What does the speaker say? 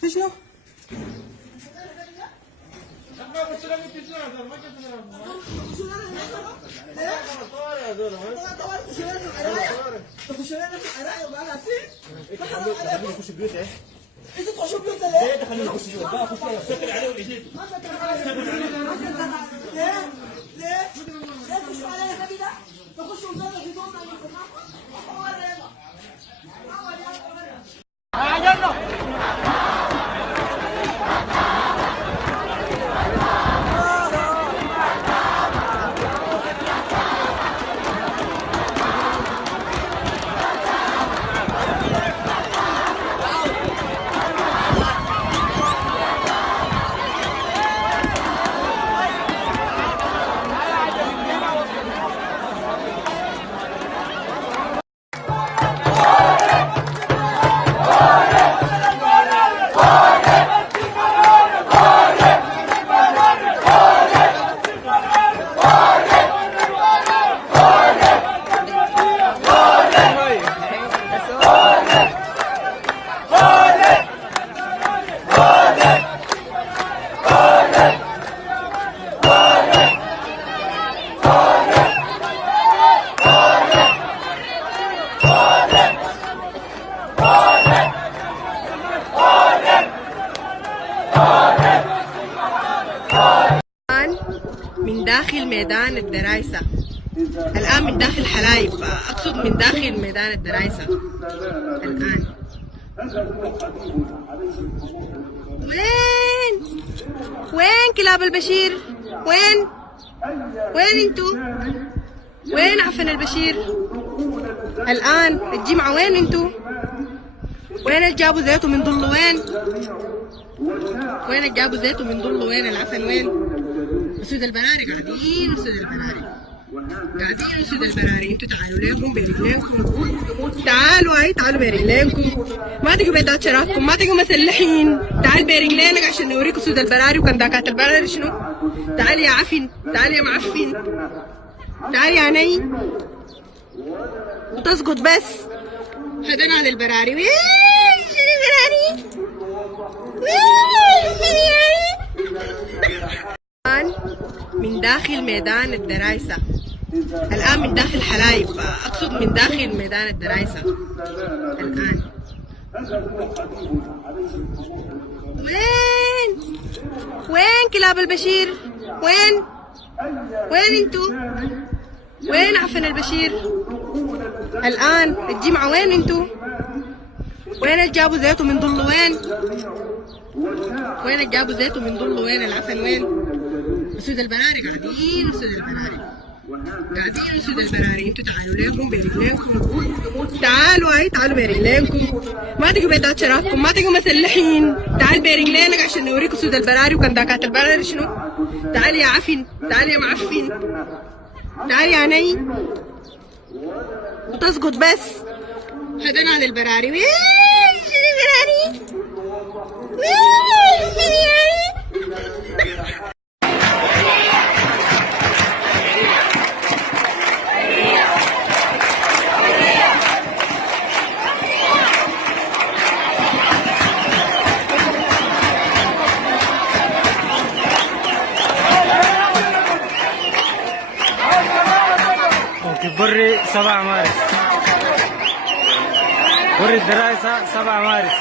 في شنو؟ انتوا تخشوا بيوت ليه؟ دخلوا يخشوا بيوت بقى خشوا سكر عليه ويجيب ليه؟ ليه تخشوا على النبي ده؟ تخشوا بيوت في دون من داخل ميدان الدرايسة. الآن من داخل حلايب، أقصد من داخل ميدان الدرايسة الآن. وين كلاب البشير؟ وين انتو؟ وين عفن البشير؟ الآن الجمعة وين انتو؟ وين اللي جابوا زيته من ضله؟ وين اللي جابوا زيته من ضله؟ وين العفن؟ وين؟ أسود البراري قاعدين، أسود البراري قاعدين، أسود البراري. انتوا تعالوا ليكم برجلينكم، تعالوا برجلينكم، ما تجوا بيدات شرابكم، ما تجوا مسلحين، تعال برجلينك عشان نوريك أسود البراري وكنداكات البراري شنو. تعال يا عفن، تعال يا معفن، تعال يا ني، وتسقط بس. هدنا على البراري. وين البراري؟ من داخل ميدان الدرايسة الآن، من داخل حلايب، أقصد من داخل ميدان الدرايسة الآن. وين كلاب البشير؟ وين انتو؟ وين عفن البشير؟ الآن الجمعة وين انتو؟ وين اللي جابوا زيته من ضله؟ وين اللي جابوا زيته من ضله؟ وين العفن؟ وين؟ أسود البراري قاعدين، أسود البراري قاعدين، أسود البراري. انتوا تعالوا ليكم برجلينكم، تعالوا برجلينكم، ما تجوا بيدات شرابكم، ما تجوا مسلحين، تعال برجلينك عشان نوريك أسود البراري وكنداكات البراري شنو. تعال يا عفن، تعال يا معفن، تعال يا ني، وتسقط بس. هدنا على البراري. وين البراري؟ وين البراري؟ بري 7 مارس، بري الدرايسة 7 مارس.